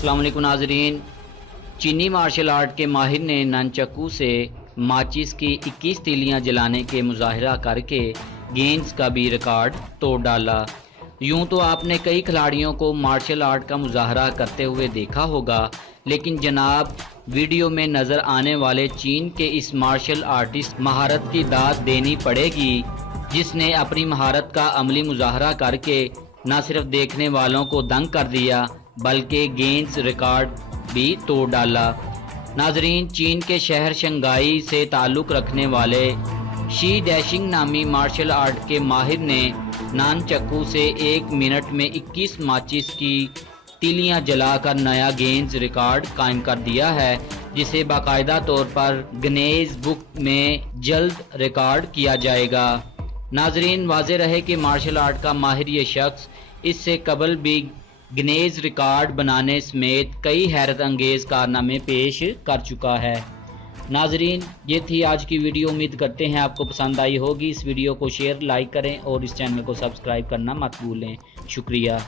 अस्सलाम वालेकुम नाजरीन। चीनी मार्शल आर्ट के माहिर ने ननचक्कू से माचिस की 21 तीलियां जलाने के मुजाहरा करके गेंद्स का भी रिकॉर्ड तोड़ डाला। यूं तो आपने कई खिलाड़ियों को मार्शल आर्ट का मुजाहरा करते हुए देखा होगा, लेकिन जनाब वीडियो में नज़र आने वाले चीन के इस मार्शल आर्टिस्ट महारत की दाद देनी पड़ेगी, जिसने अपनी महारत का अमली मुजाहरा करके न सिर्फ देखने वालों को दंग कर दिया बल्कि गेंद्स रिकॉर्ड भी तोड़ डाला। नाजरीन, चीन के शहर शंघाई से ताल्लुक़ रखने वाले शी डैशिंग नामी मार्शल आर्ट के माहिर ने ननचक्कू से 1 मिनट में 21 माचिस की तीलियां जलाकर नया गेंद्स रिकॉर्ड कायम कर दिया है, जिसे बाकायदा तौर पर गिनीज बुक में जल्द रिकॉर्ड किया जाएगा। नाजरीन, वाज़ेह रहे कि मार्शल आर्ट का माहिर ये शख्स इससे कबल भी गिनीज रिकॉर्ड बनाने समेत कई हैरत अंगेज़ कारनामे पेश कर चुका है। नाजरीन, ये थी आज की वीडियो। उम्मीद करते हैं आपको पसंद आई होगी। इस वीडियो को शेयर लाइक करें और इस चैनल को सब्सक्राइब करना मत भूलें। शुक्रिया।